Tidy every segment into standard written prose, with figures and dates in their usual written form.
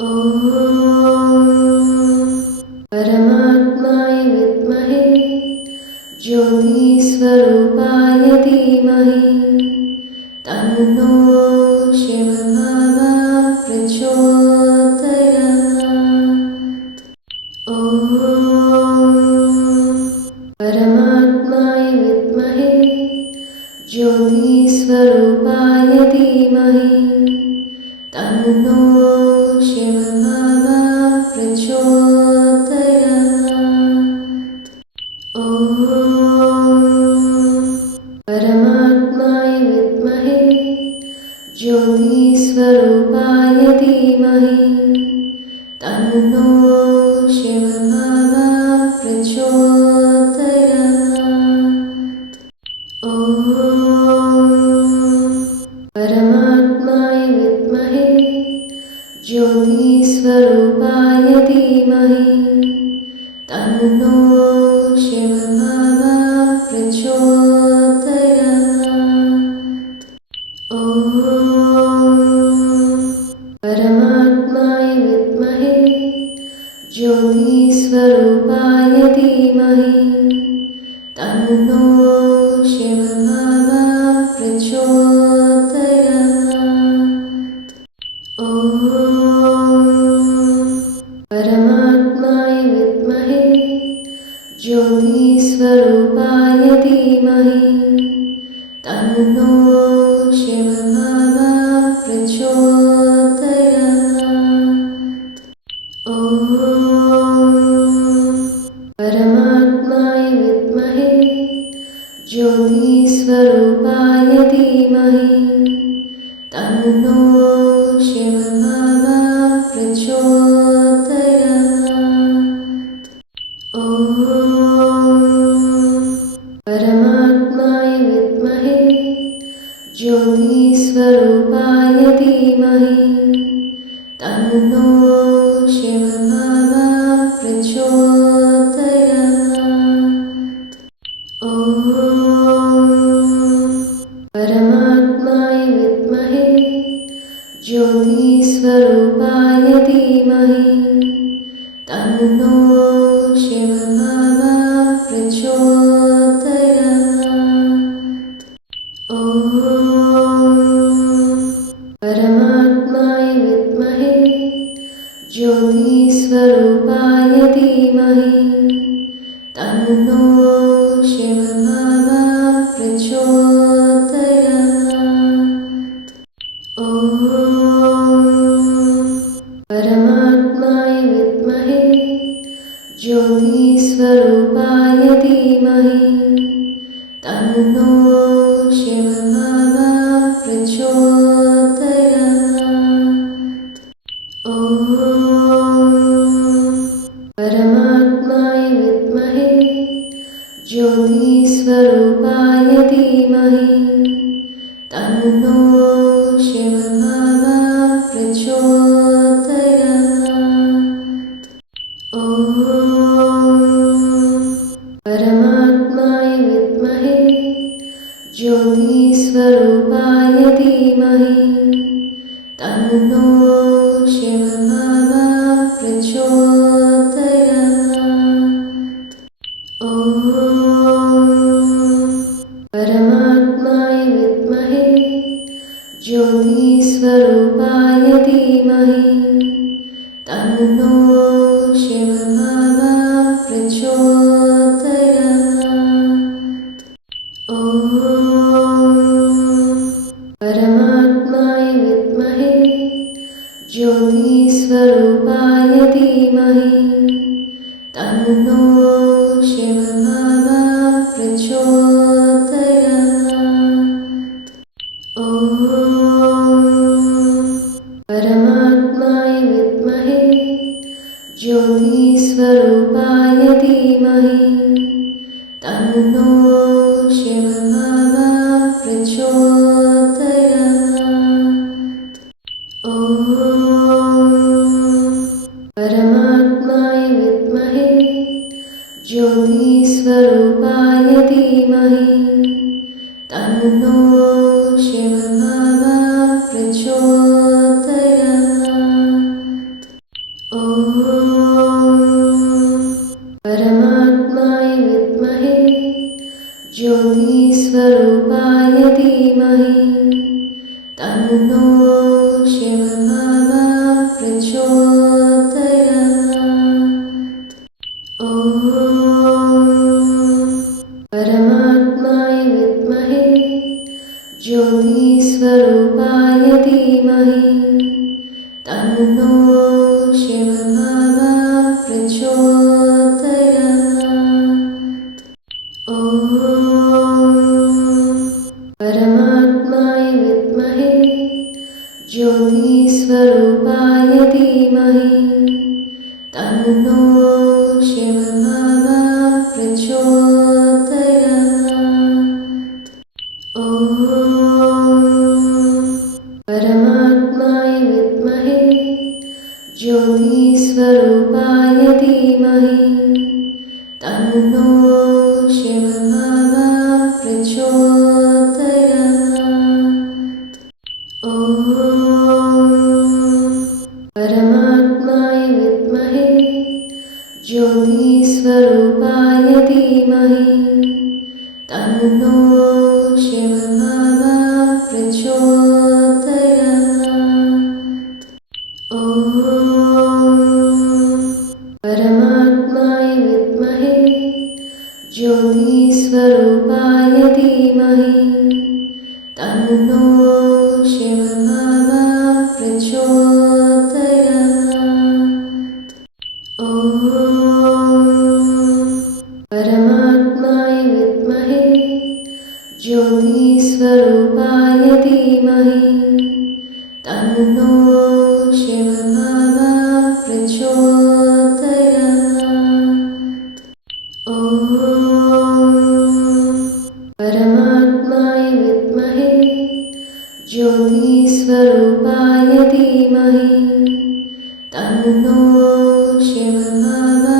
ॐ परमात्माय विद्महे ज्योतिस्वरूपाय धीमहि तन्नो शिवबाबा प्रचोदयात्। ॐ परमात्माय विद्महे ज्योतिस्वरूपाय धीमहि तन्नो शिवबाबा प्रचोदयात्। ॐ परमात्माय विद्महे ज्योतिस्वरूपाय धीमहि तन्नो शिवबाबा प्रचोदयात्। ॐ परमात्माय विद्महे ज्योतिस्वरूपाय धीमहि तन्नो शिवबाबा प्रचोदयात्। ॐ परमात्माय विद्महे ज्योतिस्वरूपाय धीमहि तन्नो शिवबाबा प्रचोदयात्। ॐ परमात्माय विद्महे ज्योतिस्वरूपाय धीमहि तन्नो शिवबाबा प्रचोदयात्। ॐ परमात्माय विद्महे ज्योतिस्वरूपाय धीमहि तन्नो शिवबाबा प्रचोदयात्। ॐ परमात्माय विद्महे ज्योतिस्वरूपाय धीमहि तन्नो शिवबाबा प्रचोदयात्। ॐ परमात्माय विद्महे ज्योतिस्वरूपाय धीमहि तन्नो शिवबाबा प्रचोदयात्। ॐ परमात्माय विद्महे ज्योतिस्वरूपाय धीमहि तन्नो शिवबाबा प्रचोदयात्। ॐ परमात्माय विद्महे ज्योतिस्वरूपाय धीमहि तन्नो शिवबाबा प्रचोदयात्। ॐ परमात्माय विद्महे ज्योतिस्वरूपाय धीमहि तन्नो शिवबाबा प्रचोदयात्। ॐ परमात्माय विद्महे ज्योतिस्वरूपाय धीमहि तन्नो शिवबाबा प्रचोदयात्। ॐ परमात्माय विद्महे ज्योतिस्वरूपाय धीमहि तन्नो शिवबाबा प्रचोदयात्। ॐ परमात्माय विद्महे ज्योतिस्वरूपाय धीमहि तन्नो शिवबाबा प्रचोदयात्। ॐ परमात्माय विद्महे ज्योतिस्वरूपाय धीमहि तन्नो शिवबाबा प्रचोदयात्। ॐ परमात्माय विद्महे ज्योतिस्वरूपाय धीमहि तन्नो शिवबाबा प्रचोदयात्। ॐ परमात्माय विद्महे ज्योतिस्वरूपाय धीमहि तन्नो शिवबाबा प्रचोदयात्। ॐ परमात्माय विद्महे ज्योतिस्वरूपाय धीमहि तन्नो शिवबाबा प्रचोदयात्। ॐ परमात्माय विद्महे ज्योतिस्वरूपाय धीमहि तन्नो शिवबाबा प्रचोदयात्। ॐ परमात्माय विद्महे ज्योतिस्वरूपाय धीमहि तन्नो शिवबाबा प्रचोदयात्। ॐ परमात्माय विद्महे ज्योतिस्वरूपाय धीमहि तन्नो शिवबाबा प्रचोदयात्। ॐ परमात्माय विद्महे ज्योतिस्वरूपाय धीमहि तन्नो शिवबाबा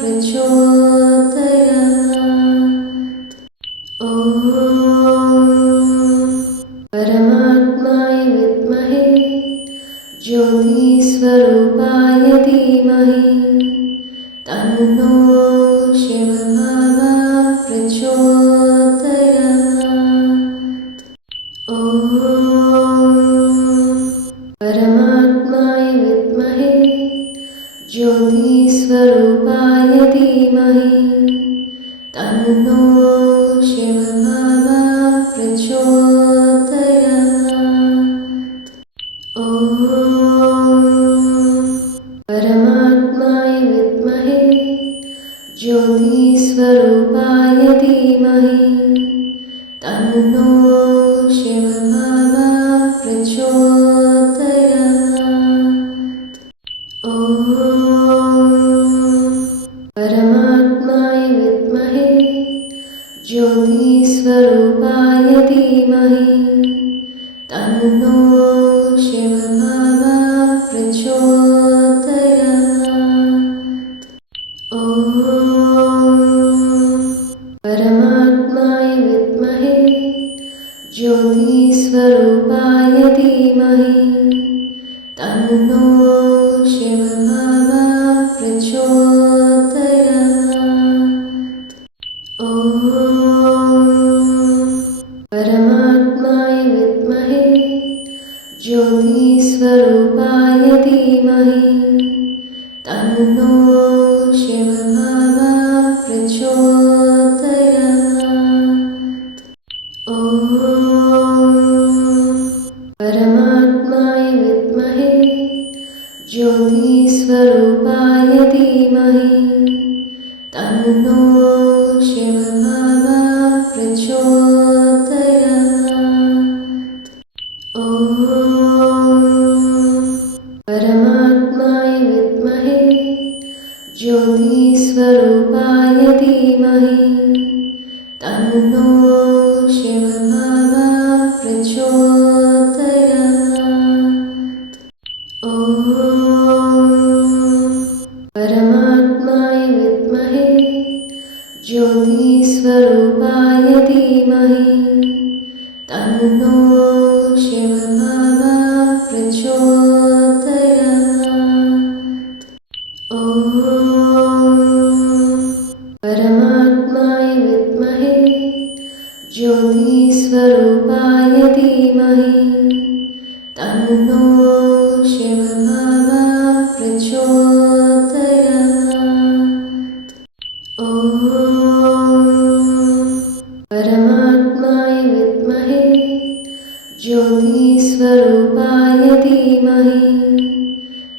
प्रचोदयात्। ॐ परमात्माय विद्महे ज्योतिस्वरूपाय धीमहि तन्नो शिवबाबा प्रचोदयात्। ॐ परमात्माय विद्महे ज्योतिस्वरूपाय धीमहि तन्नो शिवबाबा प्रचोदयात्। ॐ परमात्माय विद्महे ज्योतिस्वरूपाय धीमहि तन्नो शिवबाबा प्रचोदयात्। ॐ परमात्माय विद्महे ज्योतिस्वरूपाय धीमहि तन्नो शिवबाबा प्रचोदयात्। ॐ परमात्माय विद्महे ज्योतिस्वरूपाय धीमहि तन्नो शिवबाबा प्रचोदयात्। ॐ परमात्माय विद्महे ज्योतिस्वरूपाय धीमहि तन्नो शिवबाबा प्रचोदयात्। ॐ परमात्माय विद्महे ज्योतिस्वरूपाय धीमहि तन्नो शिवबाबा प्रचोदयात्। ॐ परमात्माय विद्महे ज्योतिस्वरूपाय धीमहि तन्नो शिवबाबा प्रचोदयात्। ॐ परमात्माय विद्महे ज्योतिस्वरूपाय धीमहि तन्नो शिवबाबा प्रचोदयात्। ॐ परमात्माय विद्महे ज्योतिस्वरूपाय धीमहि तन्नो शिवबाबा प्रचोदयात्।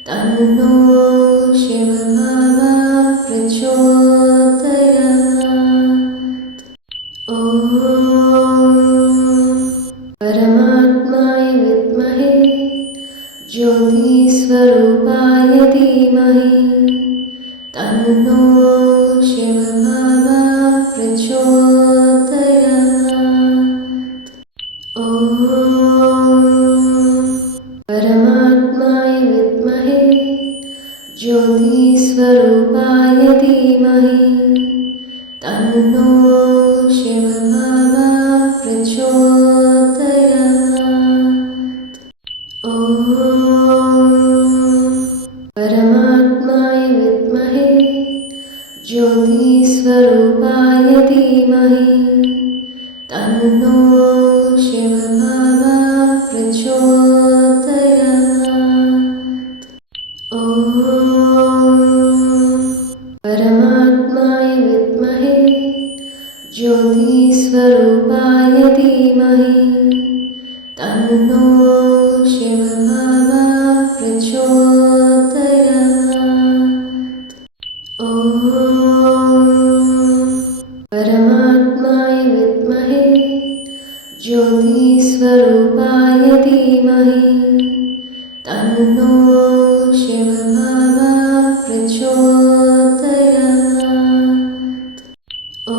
तन्नो शिवबाबा प्रचोदयात्। ॐ परमात्माय विद्महे ज्योतिस्वरूपाय धीमहि तन्नो शिवबाबा प्रचोदयात्। ॐ परमात्माय विद्महे ज्योतिस्वरूपाय धीमहि तन्नो शिवबाबा प्रचोदयात्। ॐ परमात्माय विद्महे ज्योतिस्वरूपाय धीमहि तन्नो शिवबाबा प्रचोदयात्। ॐ परमात्माय विद्महे ज्योतिस्वरूपाय धीमहि तन्नो शिवबाबा प्रचोदयात्। ॐ परमात्माय विद्महे ज्योतिस्वरूपाय धीमहि तन्नो शिवबाबा प्रचोदयात्। ॐ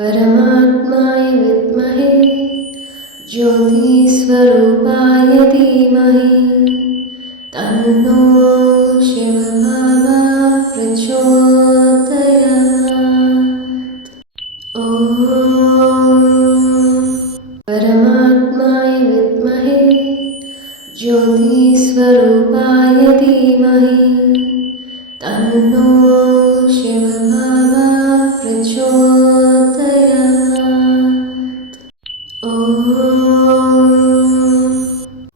परमात्माय विद्महे ज्योतिस्वरूपाय धीमहि तन्नो शिवबाबा प्रचोदयात्। ॐ परमात्माय विद्महे ज्योतिस्वरूपाय धीमहि तन्नो शिवबाबा प्रचोदयात्। ॐ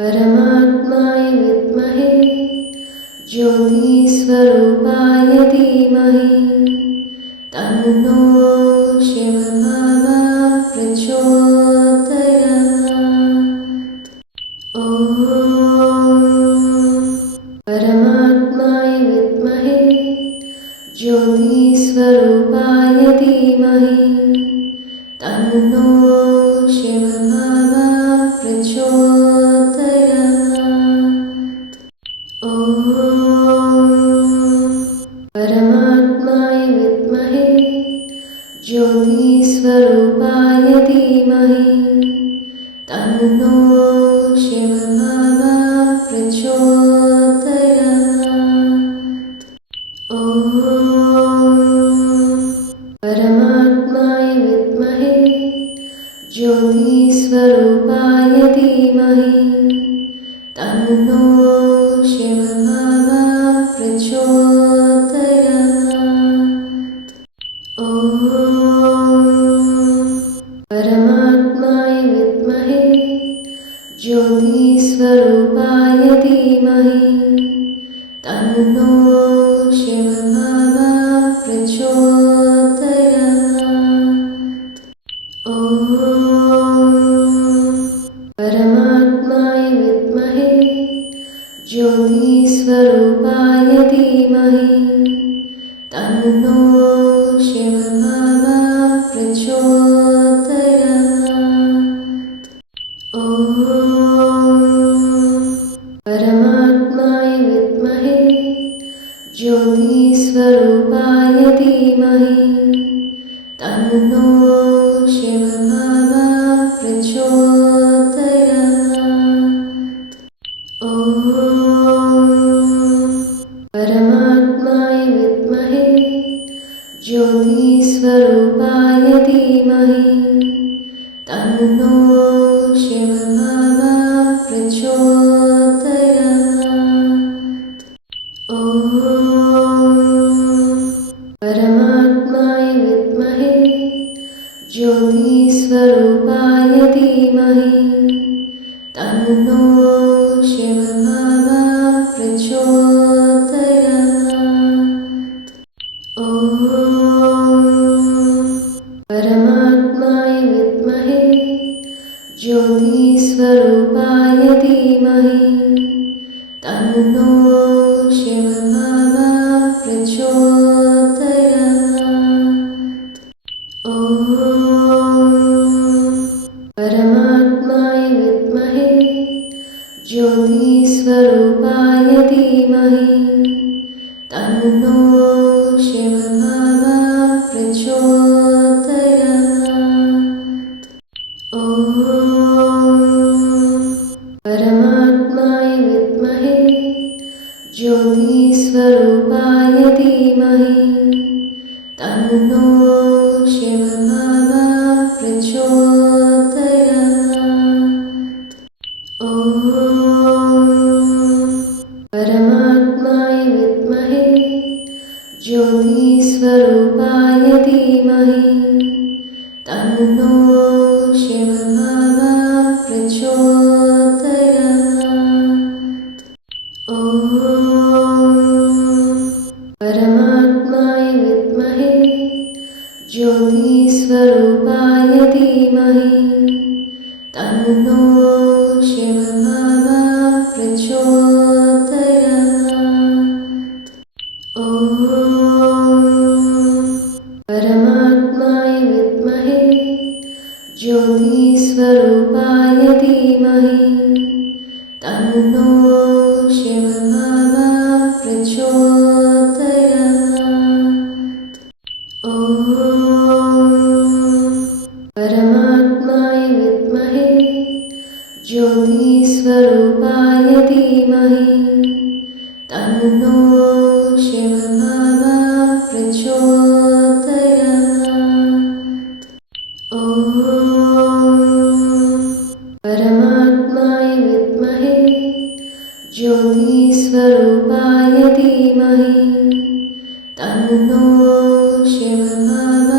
परमात्माय विद्महे ज्योतिस्वरूपाय धीमहि तन्नो शिवबाबा प्रचोदयात्। ॐ परमात्माय विद्महे ज्योतिस्वरूपाय धीमहि तन्नो शिवबाबा प्रचोदयात्। ॐ परमात्माय विद्महे ज्योतिस्वरूपाय धीमहि तन्नो शिवबाबा प्रचोदयात्। ॐ परमात्माय विद्महे ज्योतिस्वरूपाय धीमहि तन्नो शिवबाबा प्रचोदयात्। ॐ परमात्माय विद्महे ज्योतिस्वरूपाय धीमहि तन्नो शिवबाबा प्रचोदयात्। ॐ परमात्माय विद्महे ज्योतिस्वरूपाय धीमहि तन्नो शिवबाबा प्रचोदयात्। ॐ परमात्माय विद्महे ज्योतिस्वरूपाय धीमहि तन्नो शिवबाबा प्रचोदयात्। ॐ परमात्माय विद्महे ज्योतिस्वरूपाय धीमहि तन्नो शिवबाबा प्रचोदयात्। ॐ परमात्माय विद्महे ज्योतिस्वरूपाय धीमहि तन्नो शिवबाबा तन्नो शिवबाबा प्रचोदयात्। ॐ परमात्माय विद्महे ज्योतिस्वरूपाय धीमहि तन्नो शिवबाबा प्रचोदयात्। ॐ परमात्माय विद्महे ज्योतिस्वरूपाय धीमहि तन्नो शिवबाबा प्रचोदयात्। ॐ परमात्माय विद्महे ज्योतिस्वरूपाय धीमहि तन्नो शिवबाबा प्रचोदयात्। ॐ परमात्माय विद्महे ज्योतिस्वरूपाय धीमहि तन्नो शिवबाबा प्रचोदयात्। ॐ परमात्माय विद्महे ज्योतिस्वरूपाय धीमहि तन्नो शिवबाबा प्रचोदयात्। ॐ परमात्माय विद्महे ज्योतिस्वरूपाय धीमहि तन्नो शिवबाबा प्रचोदयात्। ॐ परमात्माय विद्महे ज्योतिस्वरूपाय धीमहि तन्नो शिवबाबा